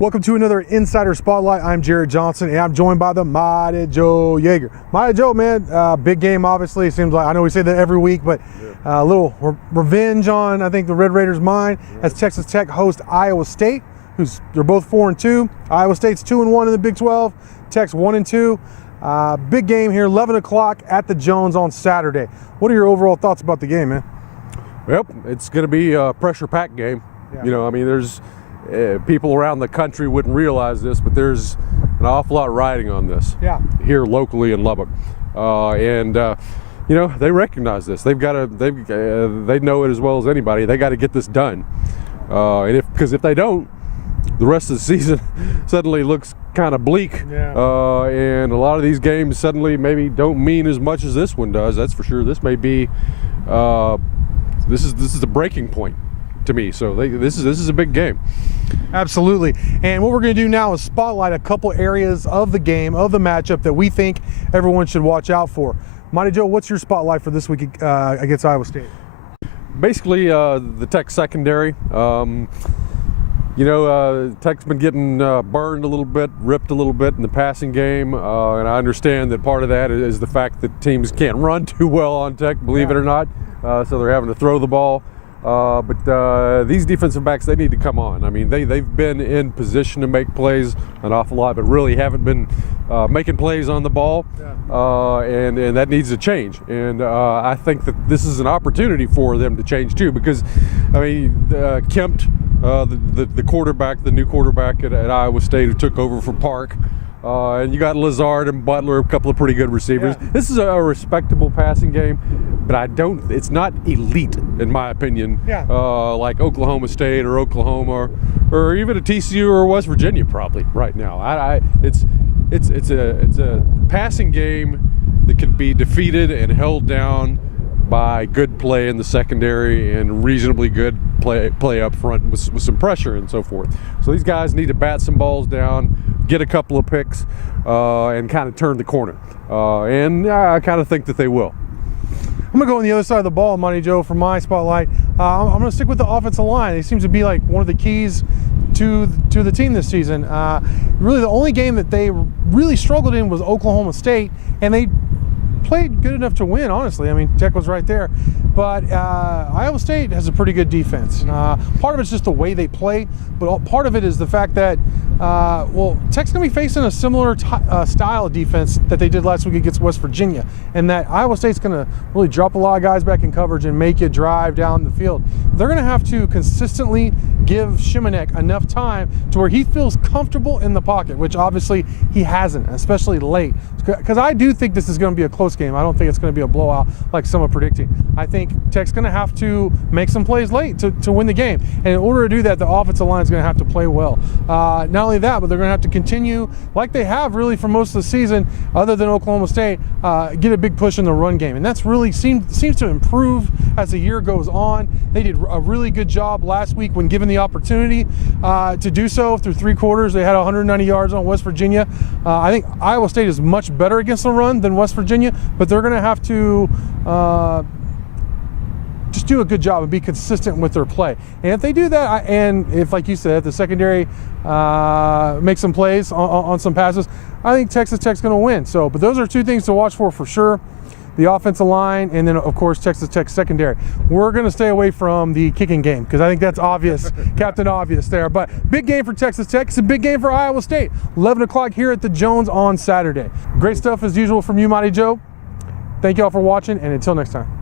Welcome to another Insider Spotlight. I'm Jarret Johnson, and I'm joined by the mighty Joe Yeager. Mighty Joe, man, big game, obviously. It seems like, I know we say that every week, but a little revenge on, I think, the Red Raiders' mind as Texas Tech hosts Iowa State, they're both 4-2. Iowa State's 2-1 in the Big 12. Tech's 1-2. Big game here, 11 o'clock at the Jones on Saturday. What are your overall thoughts about the game, man? Well, it's going to be a pressure-packed game. Yeah. You know, I mean, there's people around the country wouldn't realize this, but there's an awful lot riding on this here locally in Lubbock. You know, they recognize this. They've got to, they know it as well as anybody. They got to get this done. Because if they don't, the rest of the season suddenly looks kind of bleak. Yeah. And a lot of these games suddenly maybe don't mean as much as this one does. That's for sure. This may be, this is a breaking point to me. So this is a big game. Absolutely. And what we're going to do now is spotlight a couple areas of the game, of the matchup that we think everyone should watch out for. Mighty Joe, what's your spotlight for this week against Iowa State? Basically, the Tech secondary. You know, Tech's been getting burned a little bit, ripped a little bit in the passing game, and I understand that part of that is the fact that teams can't run too well on Tech, believe it or not, so they're having to throw the ball. But these defensive backs, they need to come on. I mean, they've been in position to make plays an awful lot, but really haven't been making plays on the ball, and that needs to change. And I think that this is an opportunity for them to change too, because, I mean, Kempt, the quarterback, the new quarterback at Iowa State who took over for Park, and you got Lazard and Butler, a couple of pretty good receivers. Yeah. This is a respectable passing game, but it's not elite in my opinion. Yeah. Like Oklahoma State or Oklahoma or even a TCU or West Virginia probably right now. It's a passing game that can be defeated and held down by good play in the secondary and reasonably good play up front with some pressure and so forth. So these guys need to bat some balls down, get a couple of picks, and kind of turn the corner. And I kind of think that they will. I'm going to go on the other side of the ball, Mighty Joe, for my spotlight. I'm going to stick with the offensive line. It seems to be like one of the keys to the team this season. Really, the only game that they really struggled in was Oklahoma State, and they played good enough to win, honestly. I mean, Tech was right there. But Iowa State has a pretty good defense. Part of it's just the way they play, but part of it is the fact that, Tech's going to be facing a similar style of defense that they did last week against West Virginia, and that Iowa State's going to really drop a lot of guys back in coverage and make you drive down the field. They're going to have to consistently give Shimanek enough time to where he feels comfortable in the pocket, which obviously he hasn't, especially late. Because I do think this is going to be a close game. I don't think it's going to be a blowout like some are predicting. I think Tech's going to have to make some plays late to win the game. And in order to do that, the offensive line is going to have to play well. Not only that, but they're going to have to continue, like they have really for most of the season, other than Oklahoma State, get a big push in the run game. And that's really seems to improve as the year goes on. They did a really good job last week when given the opportunity to do so. Through 3 quarters, they had 190 yards on West Virginia. I think Iowa State is much better against the run than West Virginia, but they're going to have to just do a good job and be consistent with their play. And if they do that, and if, like you said, the secondary makes some plays on some passes, I think Texas Tech's going to win. So, but those are 2 things to watch for sure. The offensive line, and then, of course, Texas Tech secondary. We're going to stay away from the kicking game because I think that's obvious, Captain Obvious there. But big game for Texas Tech. It's a big game for Iowa State. 11 o'clock here at the Jones on Saturday. Great stuff as usual from you, Mighty Joe. Thank you all for watching, and until next time.